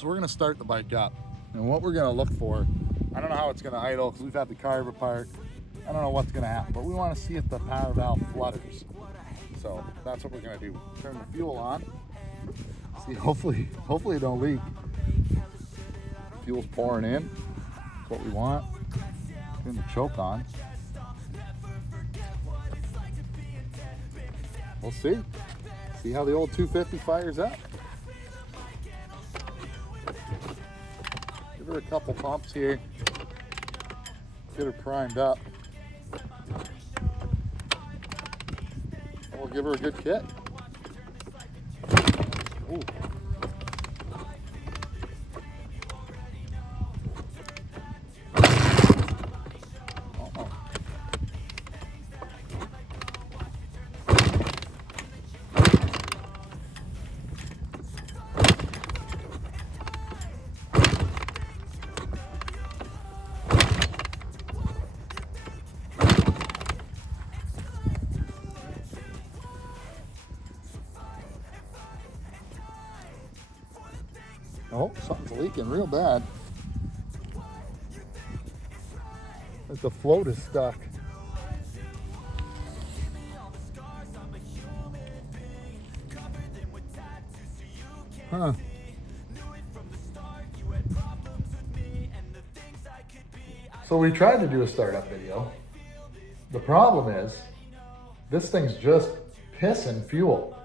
So we're gonna start the bike up. And what we're gonna look for, I don't know how it's gonna idle because we've had the carb apart. I don't know what's gonna happen, but we wanna see if the power valve flutters. So that's what we're gonna do. Turn the fuel on. See, hopefully it don't leak. Fuel's pouring in. That's what we want. Turn the choke on. We'll see. See how the old 250 fires up. Give her a couple pumps here. Get her primed up. And we'll give her a good kick. Ooh. Oh, something's leaking real bad. Like the float is stuck. Huh. So we tried to do a startup video. The problem is, this thing's just pissing fuel.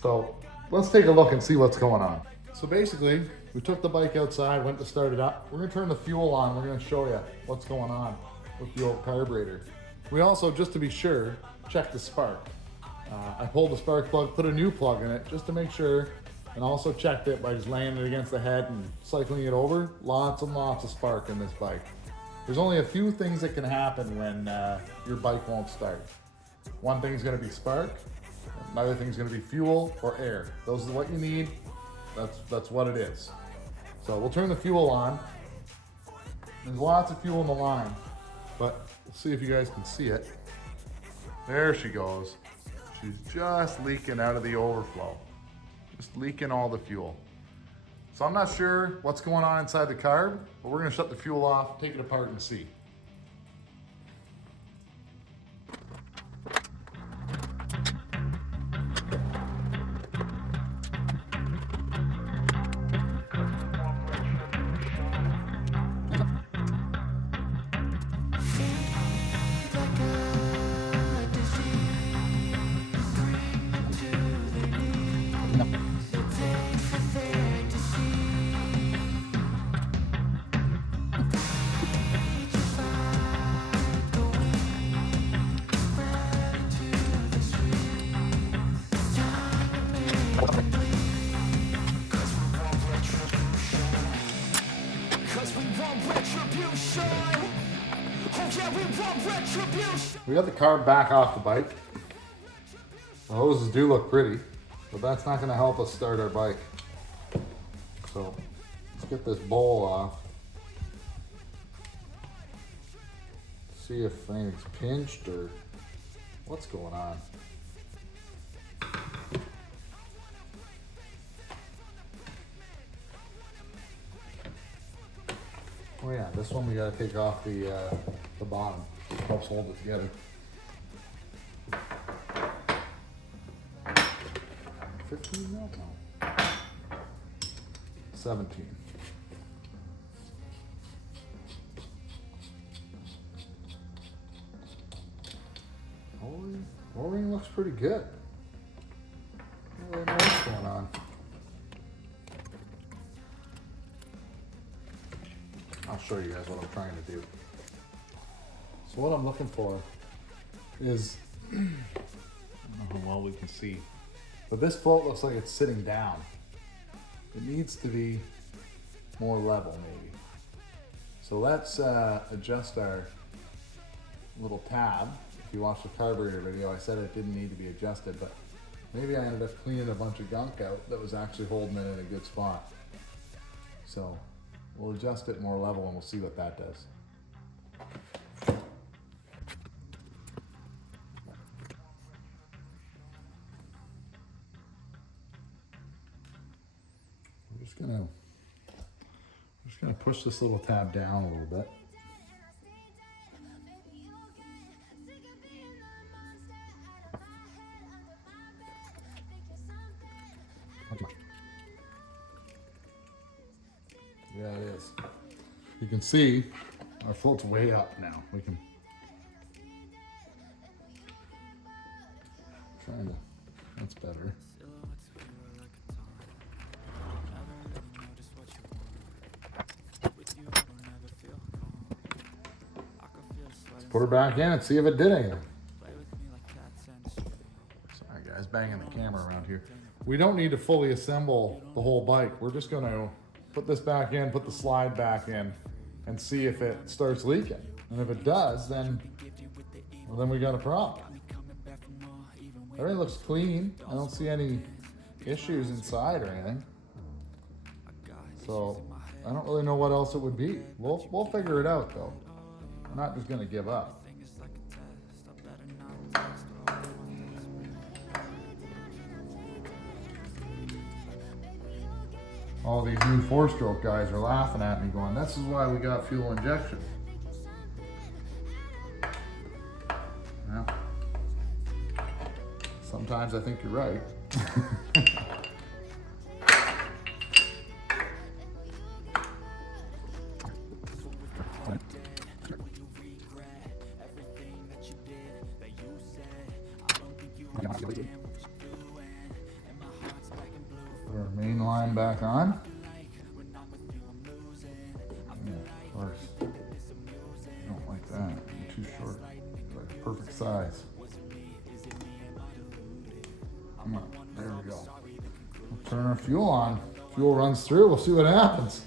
So let's take a look and see what's going on. So basically, we took the bike outside, went to start it up. We're gonna turn the fuel on. We're gonna show you what's going on with the old carburetor. We also, just to be sure, checked the spark. I pulled the spark plug, put a new plug in it just to make sure, and also checked it by just laying it against the head and cycling it over. Lots and lots of spark in this bike. There's only a few things that can happen when your bike won't start. One thing's gonna be spark, another thing's gonna be fuel or air. Those are what you need. That's what it is. So we'll turn the fuel on. There's lots of fuel in the line, but we'll see if you guys can see it. There she goes. She's just leaking out of the overflow. Just leaking all the fuel. So I'm not sure what's going on inside the carb, but we're gonna shut the fuel off, take it apart and see. We got the carb back off the bike. The hoses do look pretty, but that's not gonna help us start our bike. So let's get this bowl off. See if anything's pinched or what's going on. Oh yeah, this one we gotta take off the bottom. Helps hold it together. 15 mil? No. 17. O-ring looks pretty good. I don't know what's going on. I'll show you guys what I'm trying to do. So what I'm looking for is, I don't know how well we can see, but this float looks like it's sitting down. It needs to be more level maybe. So let's adjust our little tab. If you watched the carburetor video, I said it didn't need to be adjusted, but maybe I ended up cleaning a bunch of gunk out that was actually holding it in a good spot. So we'll adjust it more level and we'll see what that does. I'm just gonna Gonna push this little tab down a little bit. Yeah, it is. You can see our float's way up now. We can kind of, that's better. Let's put her back in and see if it did anything. Sorry guys, banging the camera around here. We don't need to fully assemble the whole bike. We're just gonna put this back in, put the slide back in, and see if it starts leaking. And if it does, then, well, then we got a problem. Everything looks clean. I don't see any issues inside or anything. So I don't really know what else it would be. We'll figure it out though. I'm not just gonna give up. All these new 4-stroke guys are laughing at me going, this is why we got fuel injection. Well, sometimes I think you're right. Put our main line back on. Yeah, of course. I don't like that. I'm too short. Like perfect size. Come on. There we go. We'll turn our fuel on. Fuel runs through. We'll see what happens.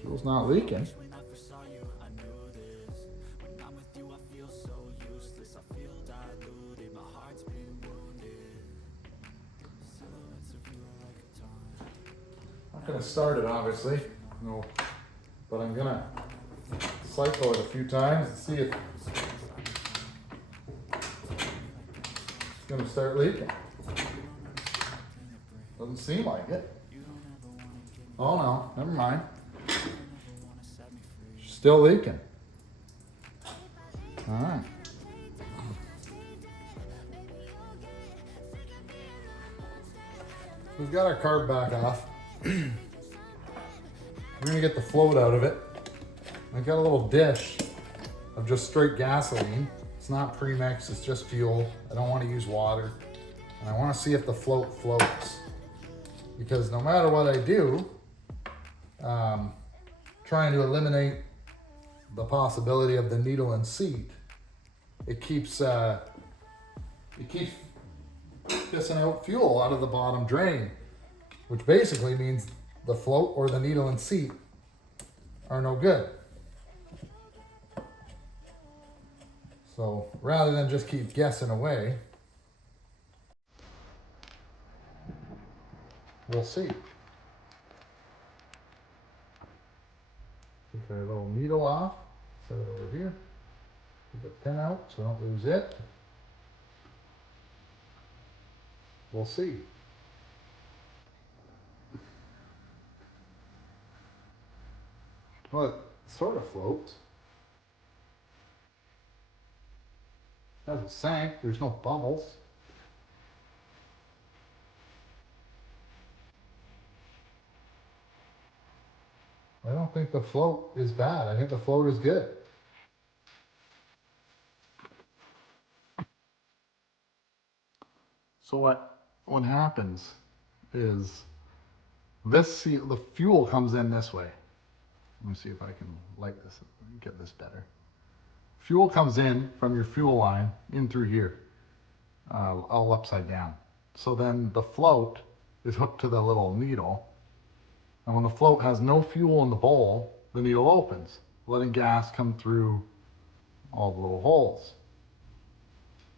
Fuel's not leaking. I'm gonna start it obviously, no, but I'm gonna cycle it a few times and see if it's gonna start leaking. Doesn't seem like it. Oh no, never mind. Still leaking. All right. We've got our carb back off. We're gonna get the float out of it. I got a little dish of just straight gasoline. It's not premix, it's just fuel. I don't want to use water. And I want to see if the float floats. Because no matter what I do, trying to eliminate the possibility of the needle and seat, it keeps pissing out fuel out of the bottom drain, which basically means the float or the needle and seat are no good. So rather than just keep guessing away, we'll see. Take our little needle off, set it over here. Keep the pin out so I don't lose it. We'll see. Well, it sort of floats. Hasn't sank, there's no bubbles. I don't think the float is bad. I think the float is good. So what happens is the fuel comes in this way. Let me see if I can light this, get this better. Fuel comes in from your fuel line in through here, all upside down. So then the float is hooked to the little needle. And when the float has no fuel in the bowl, the needle opens, letting gas come through all the little holes.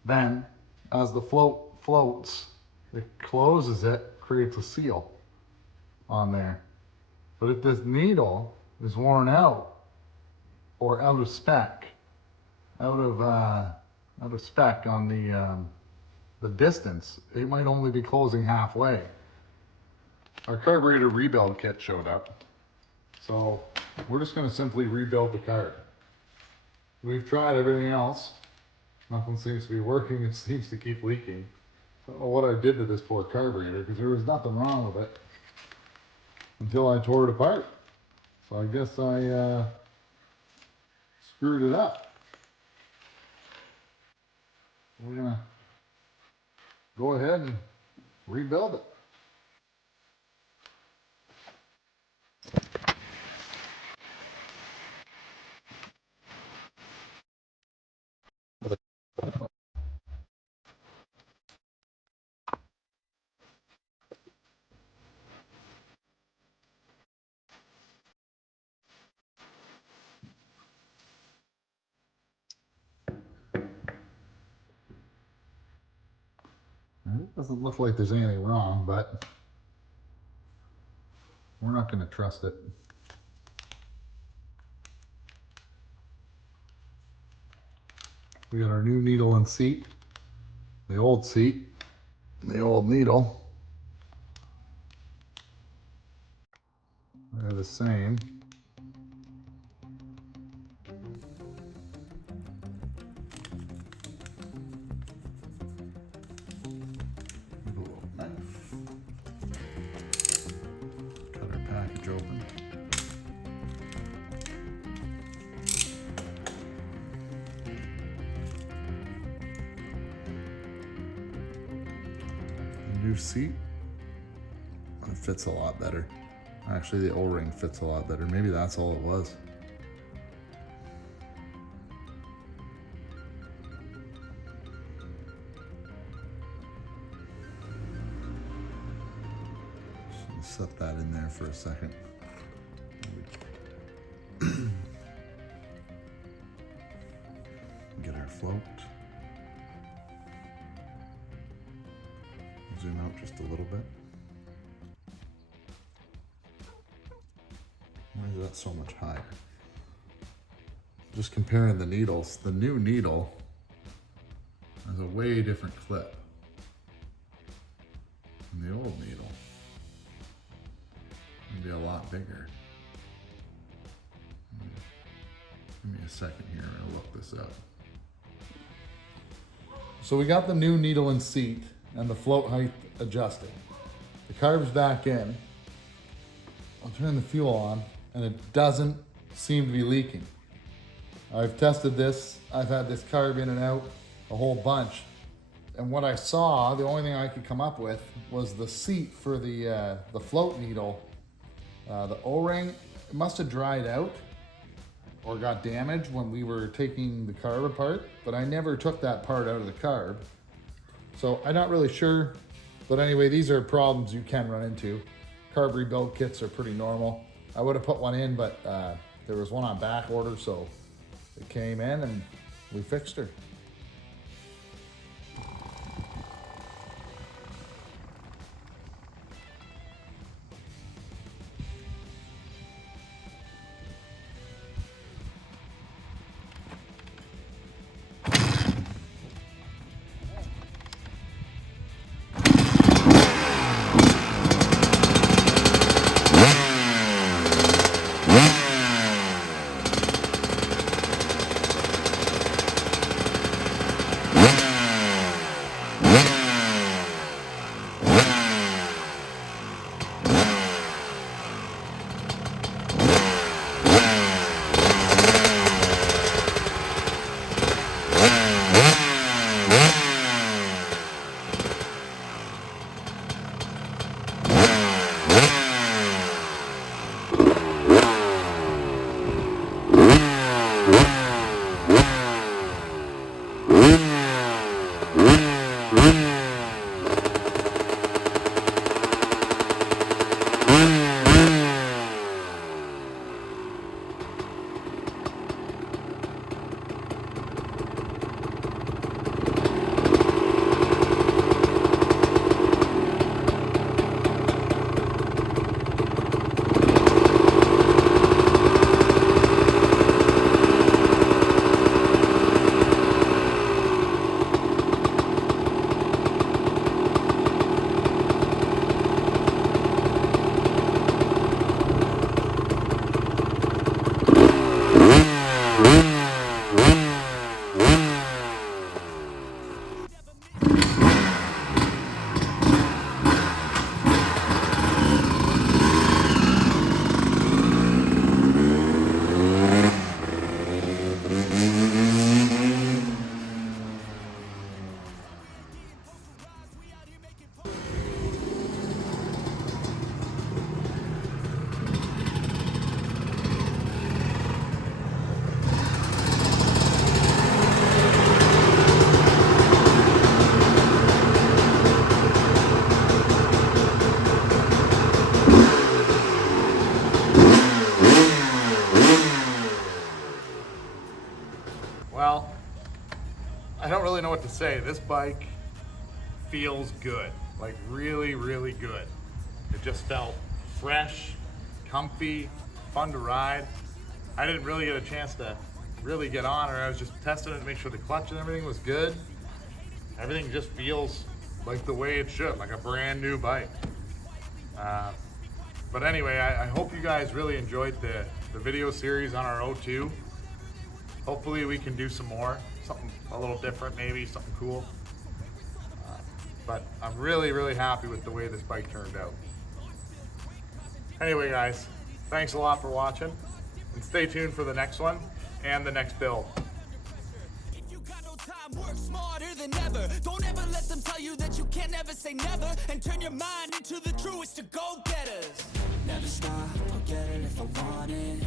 Then, as the float floats, it closes it, creates a seal on there. But if this needle is worn out or out of spec, out of spec on the the distance, it might only be closing halfway. Our carburetor rebuild kit showed up. So we're just going to simply rebuild the car. We've tried everything else. Nothing seems to be working. It seems to keep leaking. I don't know what I did to this poor carburetor because there was nothing wrong with it until I tore it apart. So I guess I screwed it up. We're going to go ahead and rebuild it. It doesn't look like there's anything wrong, but we're not going to trust it. We got our new needle and seat, the old seat, the old needle. They're the same. A little knife. Cut our package open. The new seat, it fits a lot better. Actually, the O-ring fits a lot better. Maybe that's all it was. Set that in there for a second. Get our float. Zoom out just a little bit. Why is that so much higher? Just comparing the needles, the new needle has a way different clip than the old needle. Be a lot bigger. Give me a second here, I'm gonna look this up. So we got the new needle and seat and the float height adjusted. The carb's back in. I'll turn the fuel on and it doesn't seem to be leaking. I've tested this, I've had this carb in and out a whole bunch. And what I saw, the only thing I could come up with was the seat for the float needle. The O-ring must have dried out or got damaged when we were taking the carb apart, but I never took that part out of the carb. So I'm not really sure, but anyway, these are problems you can run into. Carb rebuild kits are pretty normal. I would have put one in, but there was one on back order, so it came in and we fixed her. really know what to say. This bike feels good, like really, really good. It just felt fresh, comfy, fun to ride. I didn't really get a chance to really get on her. I was just testing it to make sure the clutch and everything was good. Everything just feels like the way it should, like a brand new bike. But anyway, I hope you guys really enjoyed the video series on our O2. Hopefully we can do some more, something a little different, maybe something cool. But I'm really, really happy with the way this bike turned out. Anyway guys, thanks a lot for watching, and stay tuned for the next one and the next build. Work smarter than ever. Don't ever let them tell you that you can't never say never, and turn your mind into the truest of go-getters. Never stop, I'll get it if I want it.